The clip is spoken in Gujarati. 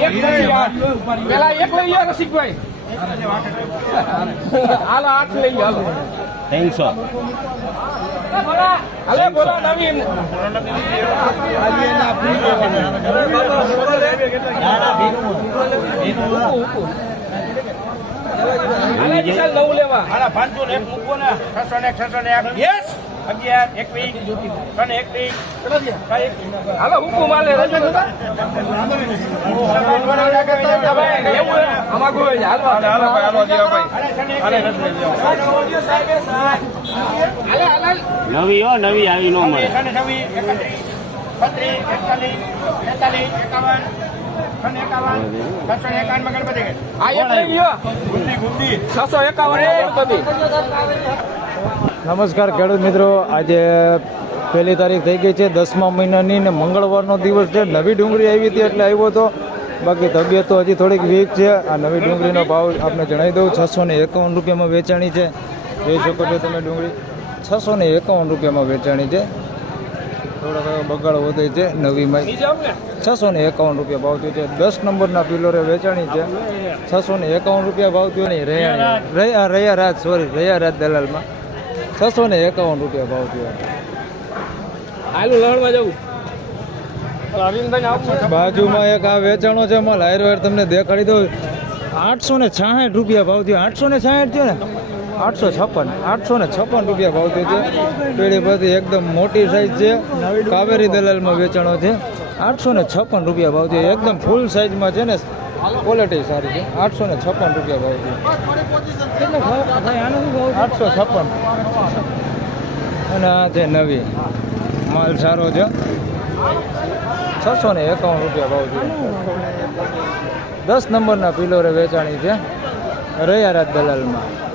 એક પેલા એક લઈ લે રસિકભાઈ. હાલો આઠ લઈ લો ત્રણસો. હાલે બોલો નવીન. વિશાલ નવું લેવા. પાંચસો ને એક મૂકવો ને. છસો ને એક છસો ને એક. યસ અગિયાર એકવીસ ત્રણ એકવીસ હાલો હુકુમ હાલે આમાં કોઈ હાલો હાલો હાલો હાલે હાલે નવી હો નવી આવી નો મળે. નવી બત્રીસ એકતાલીસ એકાવન છસો એકાવન નમસ્કાર ખેડૂત મિત્રો. આજે પહેલી તારીખ થઈ ગઈ છે, દસમા મહિનાની ને મંગળવારનો દિવસ છે. નવી ડુંગળી આવી હતી એટલે આવ્યો હતો બાકી તબિયત તો હજી થોડીક વીક છે. આ નવી ડુંગળીનો ભાવ આપને જણાવી દઉં. છસો ને એકાવન રૂપિયામાં વેચાણી છે. જોઈ શકો છો તમે ડુંગળી. છસો ને એકાવન રૂપિયામાં વેચાણી છે. થોડોક બગાડ વધે છે નવીમાં છસો ને એકાવન રૂપિયા ભાવ થયો છે. દસ નંબરના પિલોરે વેચાણી છે. છસો ને એકાવન રૂપિયા ભાવ થયો. નહીં રહ્યા રહ્યા રાજ સોરી રહ્યા રાજ દલાલમાં. છસો ને એકાવન રૂપિયા ભાવ થયો. આલુ લણમાં જવું. બાજુમાં એક આ વેચાણો છે માલ હાયર વાયર તમને દેખાડી દઉં. આઠસો ને છાસઠ રૂપિયા ભાવ થયો. આઠસો ને છાસઠ થયો ને? આઠસો છપ્પન. આઠસો ને છપ્પન રૂપિયા ભાવ થયો છે. પેઢી પરથી એકદમ મોટી સાઈઝ છે. કાવેરી દલાલમાં વેચાણો છે. આઠસો ને છપ્પન રૂપિયા ભાવ થયો. એકદમ ફૂલ સાઈઝમાં છે ને. ક્વોલિટી સારી છે. આઠસો ને છપ્પન રૂપિયા ભાવ થયો. આઠસો છપ્પન. અને આ છે નવી. માલ સારો છે. છસો ને એકાવન રૂપિયા ભાવ છે. દસ નંબરના પિલોરે વેચાણી છે. રૈયારાજ દલાલમાં.